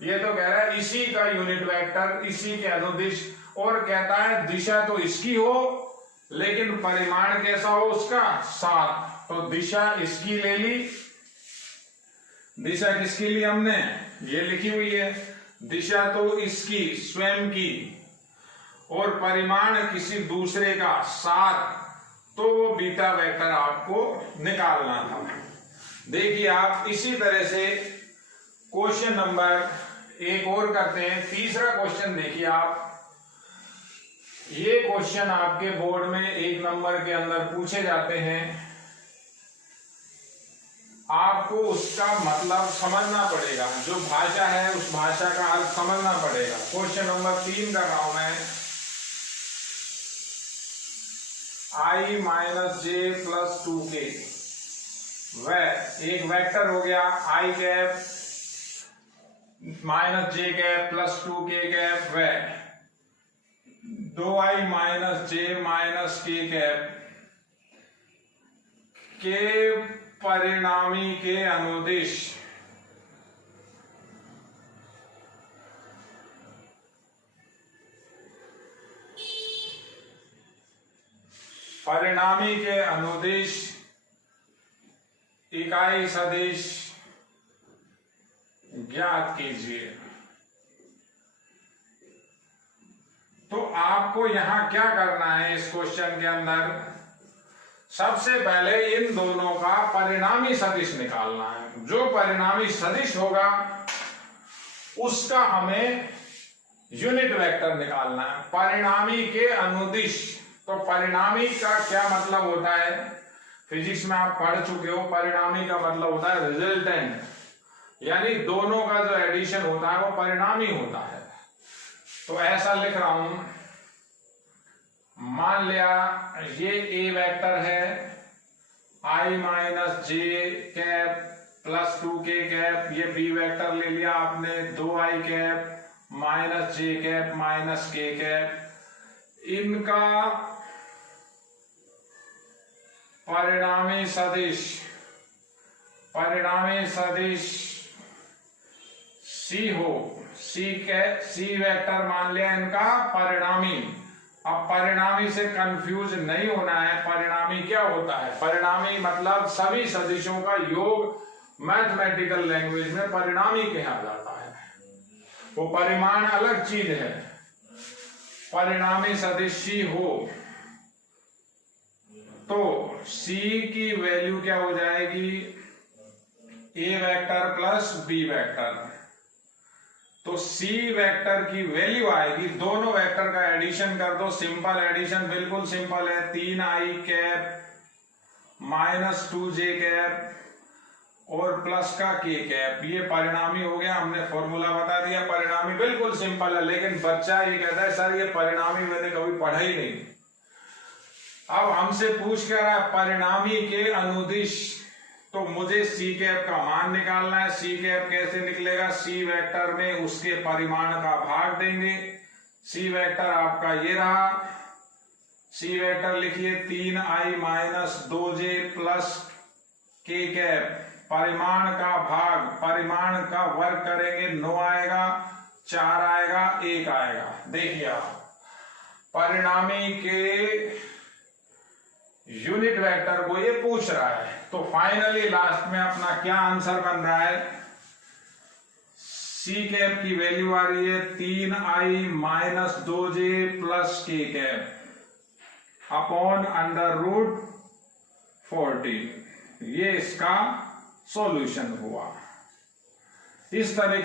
ये तो कह रहा है इसी का यूनिट वेक्टर, इसी के अनुदिश, और कहता है दिशा तो इसकी हो लेकिन परिमाण कैसा हो उसका 7। तो दिशा इसकी ले ली, दिशा किसकी ली हमने, ये लिखी हुई है, दिशा तो इसकी स्वयं की, और परिमाण किसी दूसरे का 7, तो वो बीटा वेक्टर आपको निकालना था। देखिए आप इसी तरह से क्वेश्चन नंबर एक और करते हैं। तीसरा क्वेश्चन देखिए आप, ये क्वेश्चन आपके बोर्ड में 1 नंबर के अंदर पूछे जाते हैं, आपको उसका मतलब समझना पड़ेगा, जो भाषा है उस भाषा का अर्थ समझना पड़ेगा। क्वेश्चन नंबर 3 का काम है i minus j plus 2k, वह एक वेक्टर हो गया i cap minus j cap plus 2k cap, वह 2i minus j minus k cap के परिणामी के अनुदिश इकाई सदिश ज्ञात कीजिए। तो आपको यहां क्या करना है इस क्वेश्चन के अंदर, सबसे पहले इन दोनों का परिणामी सदिश निकालना है। जो परिणामी सदिश होगा उसका हमें यूनिट वेक्टर निकालना है। परिणामी के अनुदिश, तो परिणामी का क्या मतलब होता है, फिजिक्स में आप पढ़ चुके हो, परिणामी का मतलब होता है रिजल्टेंट, यानी दोनों का जो एडिशन होता है वो परिणामी होता है। तो ऐसा लिख रहा हूं, मान लिया ये ए वेक्टर है i minus J cap plus 2k cap, ये बी वेक्टर ले लिया आपने 2i कैप माइनस जे कैप माइनस k कैप, इनका परिणामी सदिश सी हो, सी वेक्टर मान लिया इनका परिणामी। अब परिणामी से कंफ्यूज नहीं होना है, परिणामी क्या होता है, परिणामी मतलब सभी सदिशों का योग मैथमेटिकल लैंग्वेज में परिणामी कहा जाता है। वो परिमाण अलग चीज है। परिणामी सदिश C हो तो C की वैल्यू क्या हो जाएगी, A vector plus B vector. तो C वेक्टर की वैल्यू आएगी, दोनों वेक्टर का एडिशन कर दो, सिंपल एडिशन, बिल्कुल सिंपल है, 3i cap minus 2j cap और प्लस का k कैप, ये परिणामी हो गया। हमने फॉर्मूला बता दिया, परिणामी बिल्कुल सिंपल है। लेकिन बच्चा ये कहता है सर ये परिणामी मैंने कभी पढ़ा ही नहीं। अब हमसे पूछ कर रहा है परिणामी के अनुदिश, तो मुझे C कैप का मान निकालना है। C कैप कैसे निकलेगा, C वेक्टर में उसके परिमाण का भाग देंगे। C वेक्टर आपका ये रहा, C वेक्टर लिखिए 3i minus 2j plus k cap, परिमाण का भाग, परिमाण का वर्ग करेंगे, 9 आएगा, 4 आएगा, 1 आएगा। देखिए आप परिणामी के यूनिट वेक्टर को ये पूछ रहा है, तो फाइनली लास्ट में अपना क्या आंसर बन रहा है, C कैप की वैल्यू आ रही है 3i minus 2j plus k cap upon under root 14। ये इसका सॉल्यूशन हुआ। इस तरह